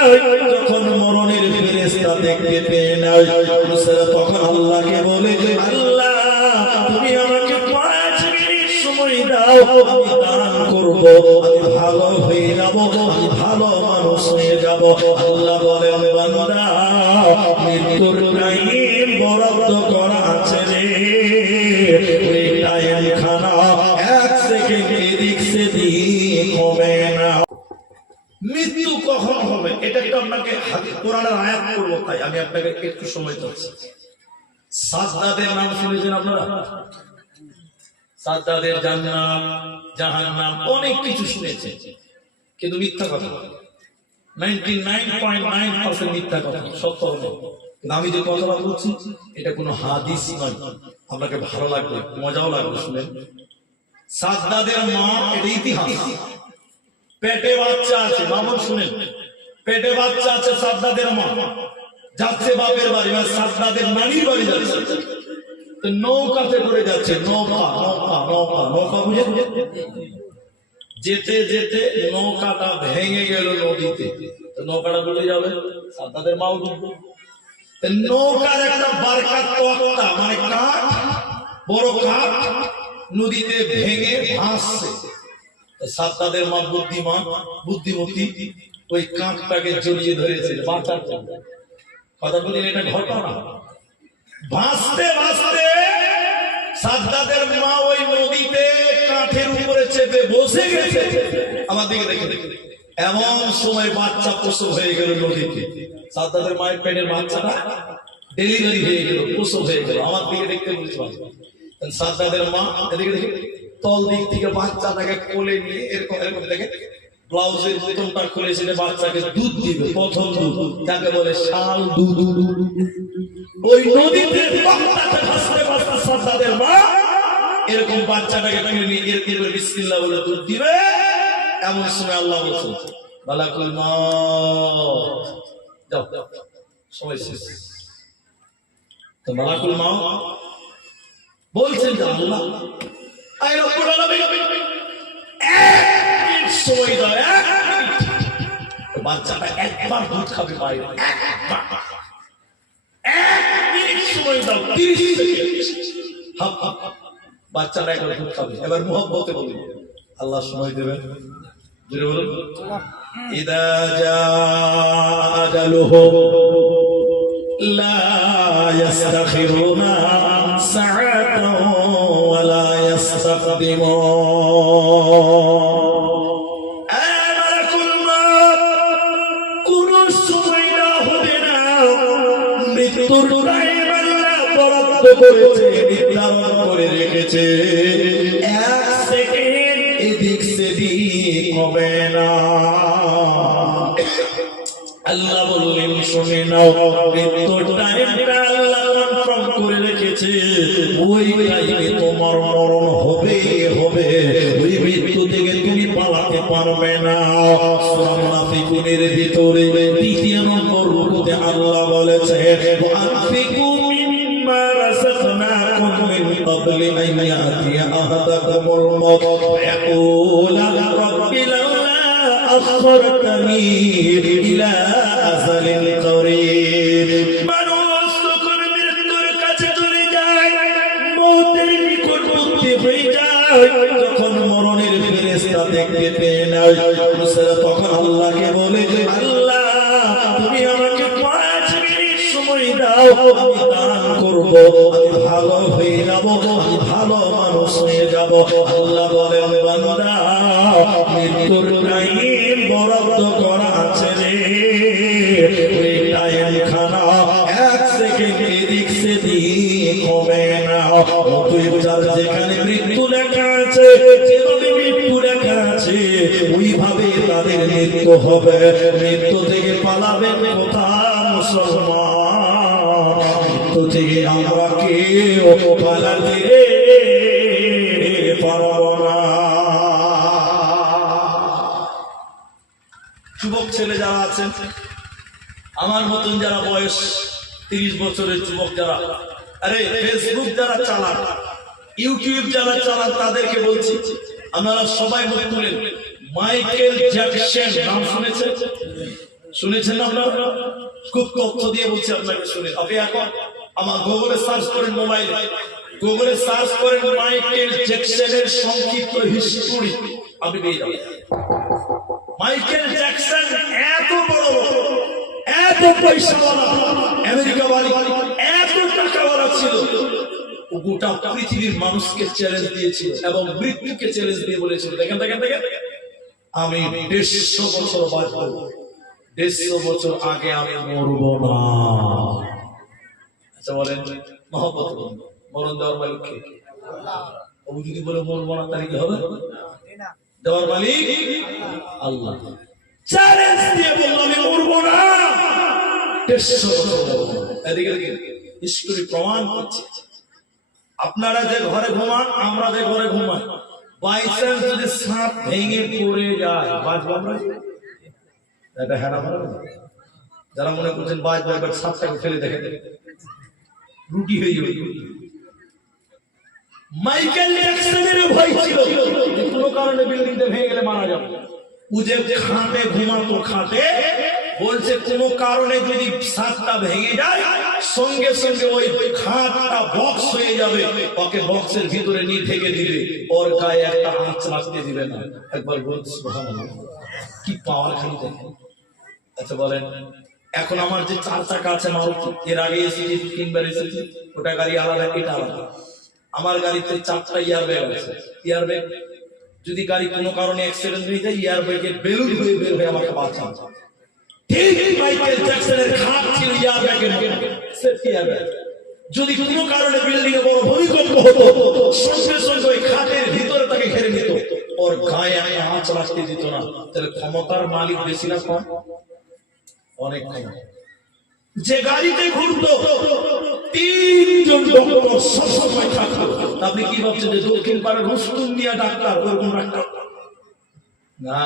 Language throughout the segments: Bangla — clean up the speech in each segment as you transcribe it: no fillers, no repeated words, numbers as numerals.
যায়, যখন মরণের ফেরেশতা দেখতে পেয়ে নেয়, মুসা তখন আল্লাহকে বলে, আল্লাহ তুমি আমাকে 5 মিনিট সময় দাও, আমি দান করব, আমি ভালো হয়ে যাব, আমি ভালো মানুষ হয়ে যাব। আল্লাহ বলেন, বান্দা মৃত্যুর টাইম বরাদ্দ করা আছে রে, ওই টাইম খানা 1 সেকেন্ড এদিক সেদিক হবে না। মৃত্যু কখন হবে এটা একটু আপনাকে কোরআনের আয়াত পড়বো, তাই আমি আপনাকে একটু সময় চাচ্ছি। সাজ্জাদের নাম শুনেছেন আপনারা? সাজ্জাদের জান্নাত জাহান্নাম অনেক কিছু শুনেছেন, কিন্তু মিথ্যা কথা, 99.9% মিথ্যা কথা, সত্য নয়। কিন্তু আমি যে কথাটা বলছি এটা কোনো হাদিস নয়, আপনাকে ভালো লাগবে, মজাও লাগবে শুনেন। সাজ্জাদের মা, এটা ইতিহাস, পেটে বাচ্চা আছে, মামুন শুনেন, পেটে বাচ্চা আছে, সাজ্জাদের মা যাচ্ছে বাপের বাড়ি, সাজ্জাদের নানির বাড়ি যাচ্ছে, তো নৌকাতে করে যাচ্ছে, নৌকা নৌকা নৌকা নৌকা বুঝে যেতে যেতে নৌকাটা ভেঙে গেল নদীতে, তো নৌকাটা ডুবে যাবে, সাজ্জাদের মাও ডুববে। নৌকার একটা বারকাত তক্তা মানে কাঠ, বড় কাঠ নদীতে ভেঙে ভাসছে। সাজ্জাদের মা বুদ্ধিমান বুদ্ধিমতী, ওই কাঠটাকে জড়িয়ে ধরেছে বাঁচার জন্য। কথা বলি, এটা ঘটনা। ভাসতে ভাসতে সাজ্জাদের মা ওই নদীতে কাঠের উপরে চেপে বসে গেছে। আমার দিকে দেখে এমন সময় বাচ্চা প্রসব হয়ে গেল নদীতে, সাজ্জাদের মায়ের পেটের বাচ্চাটা ডেলিভারি হয়ে গেল, প্রসব হয়ে গেল। আমার দিকে দেখতে বুঝতে পারছি, সাজ্জাদের মা এদিকে দেখে তল দিক থেকে বাচ্চাটাকে কোলে নিয়ে এরকম এরকম দেখে ব্লাউজের বোতামটা খুলে সেটা বাচ্চাকে দুধ দিবে, প্রথম দুধ, যাকে বলে শাল দুধ। ওই নদীতে বাচ্চাটা ভাসতে ভাসতে সাজ্জাদের মা এরকম বাচ্চাটাকে তুলে নিয়ে এরকম বিসমিল্লাহ বলে দুধ দিবে। এমন সময় আল্লাহ বলছেন, মালাকুল মাউত যাও, সময় শেষ। তো মালাকুল মাউত বলছেন যে আল্লাহ আয় রব্বুল আলামিন, 1 মিনিট সময় দাও, 1 মিনিট। বাচ্চাটা একবার দুধ খাবে বাইরে, একবার 1 মিনিট সময় দাও, 30 সেকেন্ড। বাচ্চাটা একবার দুধ খাবে, এবার মুহাব্বতে বলুন আল্লাহ সময় দেবেন, জোরে বলুন, ইদা জাআ আজালুহু লা ইস্তাখিরুনা সাআতান ওয়া লা ইস্তাকদিমুন। আমালাকুল মাউত, কোন সময় না হবে না, মৃত্যুর টাইম আল্লাহ বরাদ্দ করেছে, নির্ধারণ করে রেখেছে, 1 সেকেন্ড এদিক সেদিক হবে না। আল্লাহ বললেন, শুনে নাও, মৃত্যুর টাইমটা আল্লাহ কনফার্ম করে রেখেছে, ওই টাইমে তোমার মরণ হবে হবে, ওই মৃত্যু থেকে তুমি পালাতে পারবে না। সূরা মুনাফিকুনের ভিতরে 3 নম্বর রুকুতে আল্লাহ বলেছে, আনফিকু মিম্মা রাযাকনাকুম মিন ক্বাবলি আন ইয়াতিয়া আহাদাকুমুল মাউত ফায়াকুলা রাব্বি লাউলা আখরতনি ইলা আযালিন করিব। মানুষ যখন মৃত্যুর কাছে চলে যায়, মৌতের নিকটবর্তী হয়ে যায়, যখন মরণের ফেরেশতা দেখতে পেয়ে নেয়, মুসা তখন আল্লাহকে বলে, আল্লাহ তুমি আমাকে 5 মিনিট সময় দাও, আমি দান করব, আমি ভালো হয়ে যাব, আমি ভালো মানুষ হয়ে যাব। আল্লাহ বলেন, বান্দা মৃত্যুর টাইম বরাদ্দ করা আছে রে, ওই টাইম খানা 1 সেকেন্ড এদিক সেদিক হবে না। যার যেখানে মৃত্যু লেখা আছে, যেভাবে মৃত্যু লেখা আছে, ওইভাবে তাদের মৃত্যু হবে। মৃত্যু থেকে পালাবেন কোথা মুসলমান? মৃত্যু থেকে আমরা কেউ পালাতে পারব না। যুবক ছেলে যারা আছেন, আমার মতন যারা বয়স 30 বছরের যুবক যারা, আরে ফেসবুক যারা চালান, ইউটিউব যারা চালান, তাদেরকে বলছি, আপনারা সবাই মনে করেন মাইকেল জ্যাকসন নাম শুনেছেন? শুনেছেন না আপনারা? খুব তথ্য দিয়ে বলছি আপনাকে, শুনে। আপনি এখন আমার গুগলে সার্চ করেন, মোবাইলে গুগলে সার্চ করেন মাইকেল জ্যাকসনের সংক্ষিপ্ত হিস্টোরি, আপনি পেয়ে যাবেন। মাইকেল জ্যাকসন এত বড়, এত পয়সাওয়ালা, আমেরিকা বাড়ি, এত টাকাওয়ালা ছিল, গোটা পৃথিবীর মানুষকে চ্যালেঞ্জ দিয়েছিল এবং মৃত্যুকে চ্যালেঞ্জ দিয়ে বলেছিল, দেখেন দেখেন দেখেন, আমি 150 বছর বাঁচব, 150 বছর আগে আমি মরব না। আচ্ছা বলেন, মহব্বত মরণ দেওয়ার মালিক কে? ও যদি বলে মরবো না, তাহলে কি হবে? দেওয়ার মালিক আল্লাহ। চ্যালেঞ্জ দিয়ে বললাম আমি মরবো না, 150 বছর। এদিকে হিস্টোরি প্রমাণ করছে। আপনারা যে ঘরে ঘুমান, আমরা যে ঘরে ঘুমাই, বাই চান্স যদি সাপ ভেঙে পড়ে যায়, বাঁচবো আমরা? এটা হ্যাঁ না? যারা মনে করছেন বাঁচবো, একবার সাপটাকে ফেলে দেখে রুটি হয়ে যাবে। মাইকেল জ্যাকসনের ভয় ছিল কোনো কারণে বিল্ডিংটা ভেঙে গেলে মারা যাবে। ও যে খাটে ঘুমাতো, খাটে বলছে কোনো কারণে যদি ছাদটা ভেঙে যায়, সঙ্গে সঙ্গে ওই খাটটা বক্স হয়ে যাবে, ওকে বক্সের ভিতরে নিয়ে ঢেকে দিবে, ওর গায়ে একটা আঁচ লাগতে দিবে না। একবার বলুন সুবহানাল্লাহ, কি পাওয়ার খালি দেখেন। আচ্ছা বলেন, এখন আমার যে 4 চাকা আছে মারুতি, এর আগে এসেছি 3 বার এসেছি, ওটা গাড়ি আলাদা, এটা আলাদা। আমার গাড়িতে 4টা এয়ারব্যাগ আছে। এয়ারব্যাগ যদি গাড়ি কোনো কারণে অ্যাক্সিডেন্ট হয়ে যায়, এয়ারব্যাগের বেলুন হয়ে বের হয়ে আমাকে বাঁচান। ঠিক মাইকেল জ্যাকসনের খাট ছিল এয়ারব্যাগের সেফটি এয়ারব্যাগ। যদি কোনো কারণে বিল্ডিং এ বড় ভূমিকম্প হতো, সঙ্গে সঙ্গে ওই খাটের ভিতরে তাকে ঘিরে নিত, ওর গায়ে আঁচ লাগতে দিত না। তাহলে ক্ষমতার মালিক বেশি না কম? অনেক ক্ষমতা। যে গাড়িতে ঘুরতো 3 জন ডক্টর সবসময় থাকতো, আপনি কি ভাবছেন যে দক্ষিণ পাড়ার রুস্তুম মিয়া ডাক্তার ওরকম ডাক্তার না?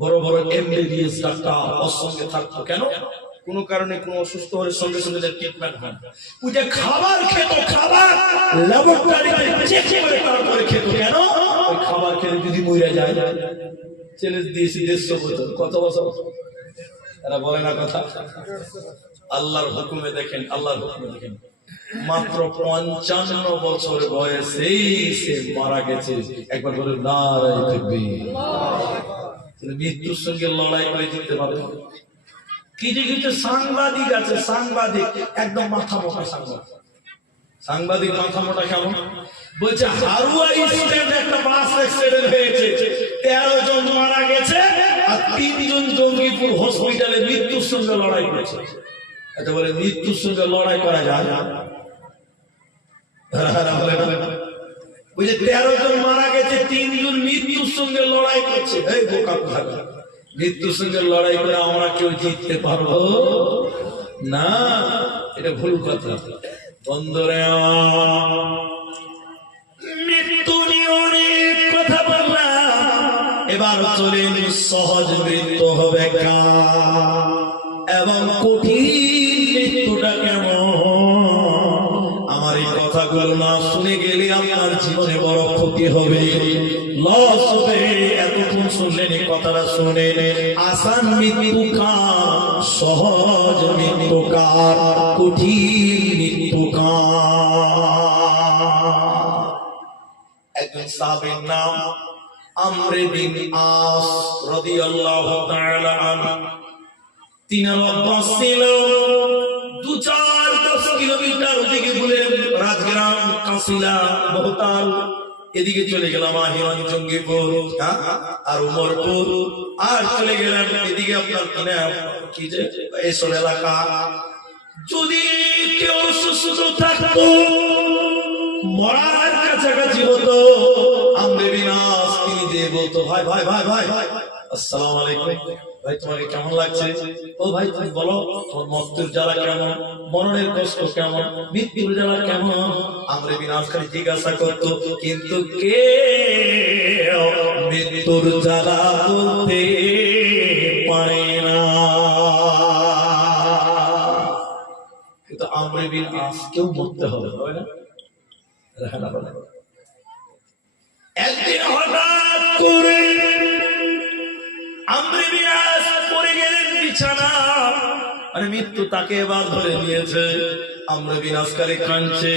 বড় বড় এমবিবিএস ডাক্তার ওর সঙ্গে থাকতো। কেন? কোনো কারণে কোনো অসুস্থ হলে সঙ্গে সঙ্গে ট্রিটমেন্ট হয়। ওই যে খাবার খেত, খাবার ল্যাবরেটরিতে চেক করে তারপরে খেত। কেন? ওই খাবার খেলে যদি মরে যায়, চ্যালেঞ্জ দিয়েছি 150 বছর। কত বছর? এরা বলে না কথা। আল্লাহর হুকুমে দেখেন, আল্লাহর হুকুমে দেখেন, মাত্র 55 বছর বয়সেই সে মারা গেছে। একবার বলে নারায়ে তাকবীর। মৃত্যুর সঙ্গে লড়াই করে জিততে পারবে। কিছু কিছু সাংবাদিক আছে, সাংবাদিক একদম মাথা মোটা সাংবাদিক। সাংবাদিক মাথা মোটা কেমন? বলছে হারুয়া স্ট্যান্ডে একটা বাস অ্যাক্সিডেন্ট হয়েছে, 13 জন মারা গেছে আর 3 জন জঙ্গিপুর হসপিটালে মৃত্যুর সঙ্গে লড়াই করেছে। এটা বলে মৃত্যুর সঙ্গে লড়াই করা যায় না? ওই যে 13 জন মারা গেছে, 3 জন মৃত্যুর সঙ্গে লড়াই করছে। এই বোকা কোথাকা, মৃত্যুর সঙ্গে লড়াই করে আমরা কেউ জিততে পারবো না, এটা ভুল কথা। বন্ধুরা, মৃত্যু নিয়ে অনেক কথা বললাম, এবার চলেন সহজ মৃত্যু হবে কার এবং কঠিন মৃত্যুটা কেমন। আমার এই কথাগুলো না শুনে গেলে আপনার জীবনে বড় ক্ষতি হবে, লস হবে। এতক্ষণ শুনলেন এই কথাটা, শুনে আসান মৃত্যু কার, সহজ মৃত্যু কার, কঠিন মৃত্যু কার। একজন সাহাবীর নাম আমর বিন আস রাদিয়াল্লাহু তাআলা আনহু। তিনার অভ্যাস ছিল 2-4-10 কিলোমিটার ওদিকে বলে রাজগ্রাম, কাশিলা, বহুতাল, এদিকে চলে গেলাম আহিওয়ান, জঙ্গিপুর আর উমরপুর, আর চলে গেলাম এদিকে আপনার কি যে এসব এলাকা। যদি কেউ সুস্থ থাকতো, মরার কাছাকাছি হতো, আমরে বিনাশ তিনি দিয়ে বলতো, ভাই ভাই ভাই ভাই আসসালামু আলাইকুম, ভাই তোমাকে কেমন লাগছে? ও ভাই তুমি বলো, তোমার মৃত্যুর জ্বালা কেমন, মরণের কষ্ট কেমন, মৃত্যুর জ্বালা কেমন? আমরে বিনাশ খালি জিজ্ঞাসা করতো, কিন্তু কে মৃত্যুর জ্বালা বলতে পারে না। কিন্তু আমরে বিনাশ কেউ মরতে হবে না। একদিন হঠাৎ করে আমরে বিনাশ পড়ে গেলেন বিছানা, মানে মৃত্যু তাকে এবার ধরে নিয়েছে। আমরা বিনাশকারী কাঁদছে,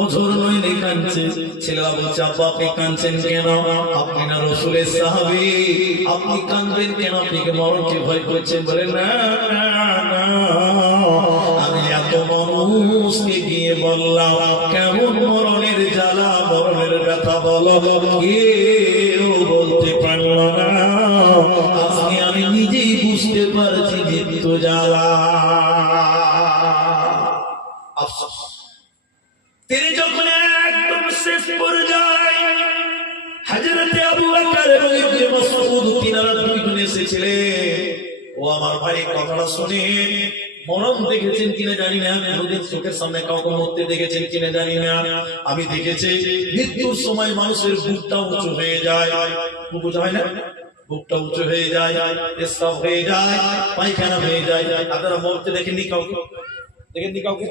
অঝোর নইলে কাঁদছে। ছেলেরা বলছে আব্বা আপনি কাঁদছেন কেন? আপনি না রাসূলের সাহাবী, আপনি কাঁদবেন কেন? আপনি কি মরণকে ভয় করছেন? বলেন না না না, আমি এত মানুষকে গিয়ে বললাম কেমন মরণের জ্বালা, মরণের ব্যথা বলো, কেউ বলতে পারল না। আজকে আমি নিজেই বুঝতে পারছি মৃত্যু জ্বালা। আফসোস, তিনি যখন একদম শেষ পর্যায়ে হযরতে আবু বকর এবং ইবনে মাসউদ তিনারা দুইজন এসেছিলেন। ও আমার ভাই কথাটা শুনে, মরণ দেখেছেন কিনা জানি না, কোনদিন চোখের সামনে কাউকে মরতে দেখেছেন কিনা জানি না, আমি দেখেছি মৃত্যুর সময় মানুষের বুকটা উঁচু হয়ে যায়। বুক উঁচু হয় না? বুকটা উঁচু হয়ে যায়, পেশাব হয়ে যায়, পায়খানা হয়ে যায়। আপনারা মরতে দেখেননি কাউকে? দেখেননি কাউকে?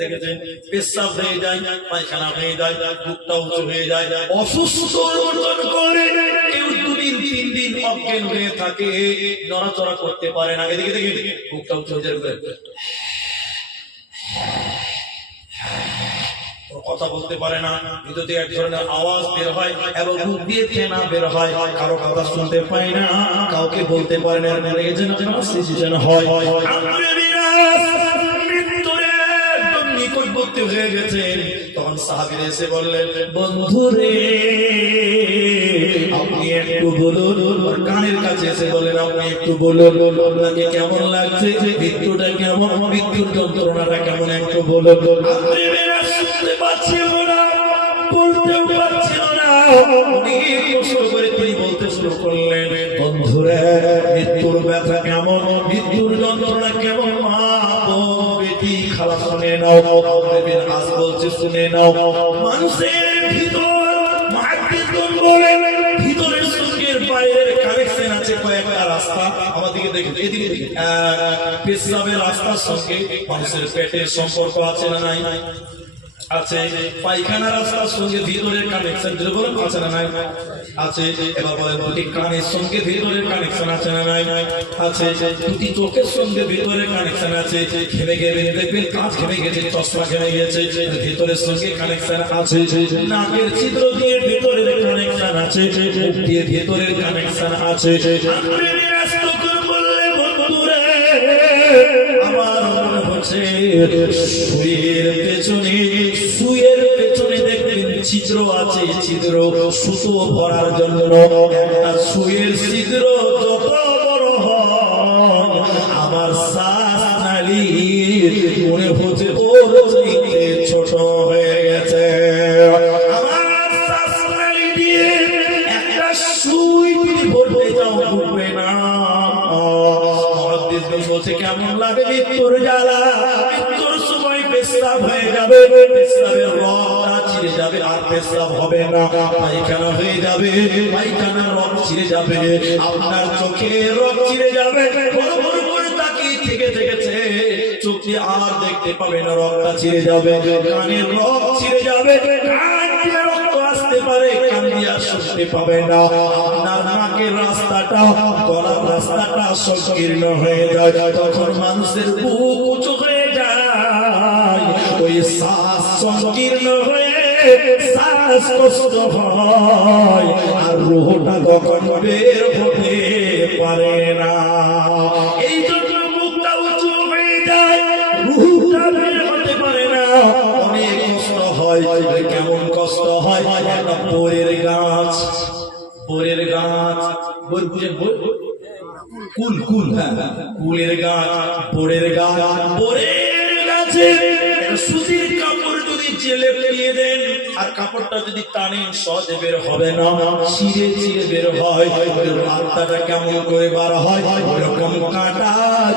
দেখেছেন? পেশাব হয়ে যায়, পায়খানা হয়ে যায়, বুকটা উঁচু হয়ে যায়, অসুস্থ মতন করে কেউ 2 দিন 3 দিন অজ্ঞান হয়ে থাকে, নড়াচড়া করতে পারে না। এদিকে দেখে বুকটা উঁচু হয়ে যায়, কথা বলতে পারে না, ভিতর থেকে এক ধরনের আওয়াজ বের হয় এবং মুখ দিয়ে ফেনা বের হয়, কারো কথা শুনতে পায় না, কাউকে বলতে পারে না। যেন হয় নিকটবর্তী হয়ে গেছে। তখন সাহাবীরা এসে বললেন বন্ধুরে আপনি একটু বলুন, কানের কাছে এসে বলেন আপনি একটু বলুন আপনাকে কেমন লাগছে, মৃত্যুটা কেমন, মৃত্যুর যন্ত্রণাটা কেমন, একটু বলুন। শুনতে পাচ্ছিল না, বলতেও পারছিল না, অনেক কষ্ট করে তিনি বলতে শুরু করলেন বন্ধুরে মৃত্যুর ব্যথা কেমন, মৃত্যুর যন্ত্রণা কেমন, মা বেটি খালা শুনে নাও, আজ বলছে শুনে নাও। মানুষের ভিতর মুহাদ্দিসগণ বলেন ভিতরের সঙ্গে বাইরের কানেকশন আছে কয়েকটা রাস্তা। আমাদেরকে দেখে এদিকে দেখে পেশাবের রাস্তার সঙ্গে মানুষের পেটের সম্পর্ক আছে না নাই? আছে। পায়খানা রাস্তার সঙ্গে ভিতরের কানেকশন বলেন আছে না নাই? আছে। এবার বলেন দুটি কানের সঙ্গে ভিতরের কানেকশন আছে না নাই? আছে। দুটি চোখের সঙ্গে ভিতরের কানেকশন আছে। ঘেমে গেলে দেখবেন কাঁচ ঘেমে গেছে, চশমা ঘেমে গেছে, ভিতরের সঙ্গে কানেকশন আছে। নাকের ছিদ্র দিয়ে ভিতরের কানেকশন আছে, মুখ দিয়ে ভিতরের কানেকশন আছে। আমার মনে হচ্ছে সুয়ের পেছনে দেখবেন ছিদ্র আছে, ছিদ্র সুতো ভরার জন্য। একটা সুয়ের ছিদ্র যত বড় হয় আমার শ্বাস নালী মনে হচ্ছে ওর চাইতে ছোট হয়ে গেছে। আমার শ্বাস নালী দিয়ে একটা সুই ভরতে যাও ঢুকবে না। বলছে কেমন লাগে মৃত্যুর জ্বালা, মৃত্যুর সময় পেশাব হয়ে যাবে, পেশাবের রক্তটা ছিঁড়ে যাবে আর পেশাব হবে না, পায়খানা হয়ে যাবে, পায়খানার রক্ত ছিঁড়ে যাবে, আপনার চোখে রক্ত ছিঁড়ে যাবে, বড় বড় করে তাকিয়ে থেকে থেকেছে, চোখে আর দেখতে পাবে না, রক্তটা ছিঁড়ে যাবে, কানের রক্ত ছিঁড়ে যাবে, কান দিয়ে রক্ত আসতে পারে, কান দিয়ে শুনতে পাবে না, আপনার নাকের রাস্তাটা, গলার রাস্তাটা সংকীর্ণ হয়ে যায়। তখন মানুষের বুক উঁচু হয়ে যায়, ওই শ্বাস সংকীর্ণ হয়ে শ্বাস কষ্ট হয়, আর রুহটা তখন বের হতে পারে না। এই জন্য মুখটা উঁচু হয়ে যায়, রুহটা বের হতে পারে না, অনেক কষ্ট হয়। কেমন কষ্ট হয়? একটা বোরের গাছ, বোরের গাছ, বোর বুঝে কুল কুল, হ্যাঁ কুলের গাছ, বোরের গাছ, বোরের গাছে সুতির কাপড় যদি জেলে ফেলিয়ে দেন আর কাপড়টা যদি টানেন সহজে বের হবে না, ছিঁড়ে ছিঁড়ে বের হয়। রাস্তাটা কেমন করে বার হয়? ওইরকম কাঁটা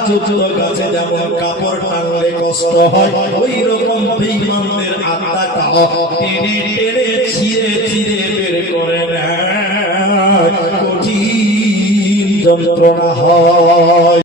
যুক্ত গাছে যেমন কাপড় টানলে কষ্ট হয়, ওই রকম বেঈমানদের আত্মাটা টেনে টেনে ছিঁড়ে ছিঁড়ে বের করে নেয়, কঠিন যন্ত্রণা হয়।